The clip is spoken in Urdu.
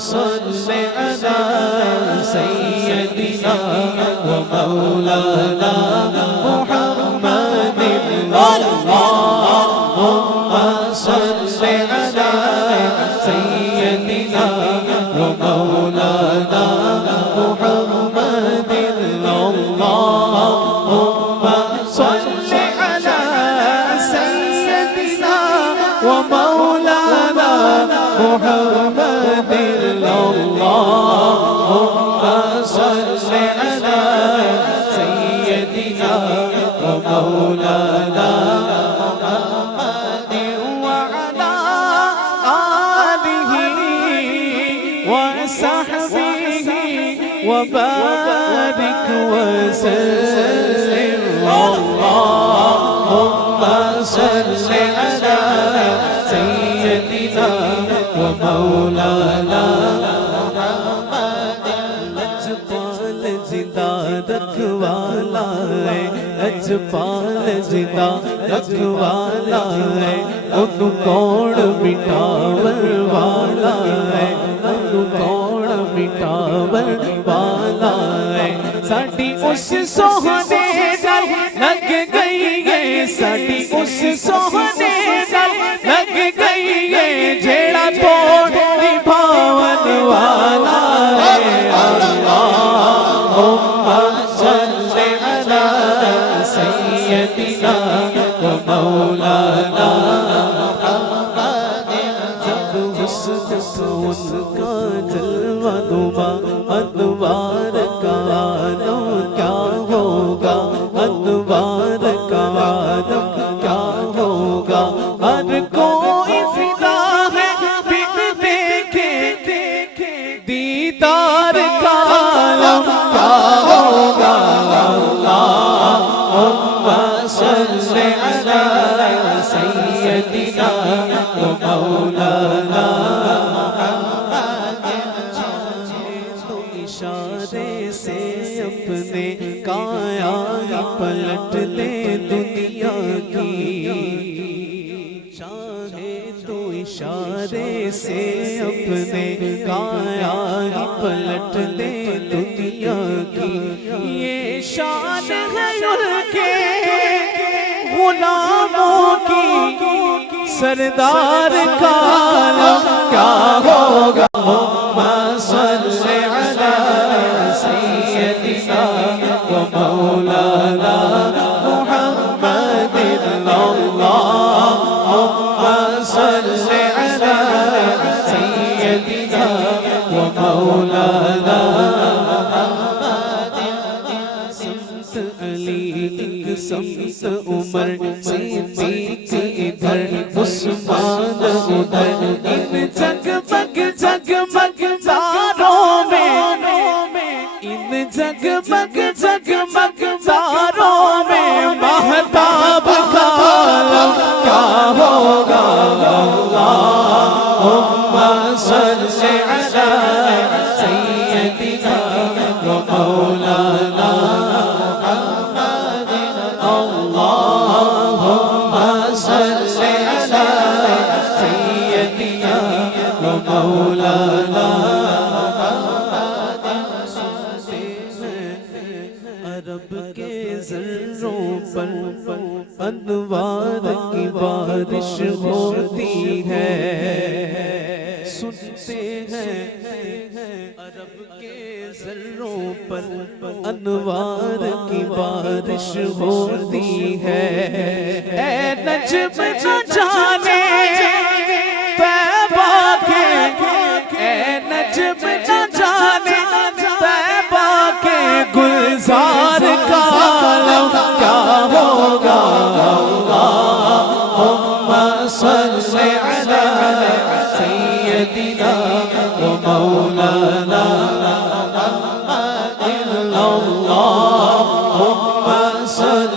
صل على سيدنا ومولانا محمد اللهم صل على سيدنا ومولانا محمد اللهم صل على سيدنا ومولانا محمد اللهم صل على سيدنا ومولانا محمد وعلى آله وصحبه وبارك وسلم اللهم صل على سيدنا ومولانا اجپال زندہ رکھوالا ہے اجپال زندہ رکھوالا ہے انہوں کون مٹاور والا ہے انہوں کون مٹاور والا ہے ساڑی اس سوہنے نال لگ گئی ہے ساڑی اس سوہنے نال لگ گئی ہے جیڑا توڑ نبھاون والا ہے اللہم صل علی سیدنا ومولانا محمد جب حسن سون کا جلوہ نما انوار کا عالم کیا ہوگا انوار کا عالم کیا ہوگا ہر کوئی فدا ہے بن دیکھے دیدار کا عالم کیا ہوگا اللہم صل علی سیدنا ومولانا تو اشارے سے اپنے کایا پلٹ لے دنیا کی چاہے تو اشارے سے اپنے کایا پلٹ لے دنیا کی یہ شان ہے ان کے غلاموں کی سردار کا عالم کیا ہوگا اللہم صل علی سیدنا ومولانا محمد اللہم صل علی سیدنا ومولانا سمت علی سمت عمر صدیق ادھر عثمان ادھر ان جگمگ جگمگ تاروں میں ان جگمگ جگمگ تاروں میں مہتاب کا عالم کیا ہوگا اللہم صل علی سیدنا ومولانا محمد اللہم صل علی سیدنا ومولانا عرب کے ذروں پر انوار کی بارش ہوتی ہے سنتے ہیں عرب کے ذروں پر انوار کی بارش ہوتی ہے اے نجم نہ جانے طیبہ کے اے نجم نہ جانے طیبہ کے گلزار کا عالم کیا ہوگا اللہم صل علی سیدنا ومولانا محمد اللہم صل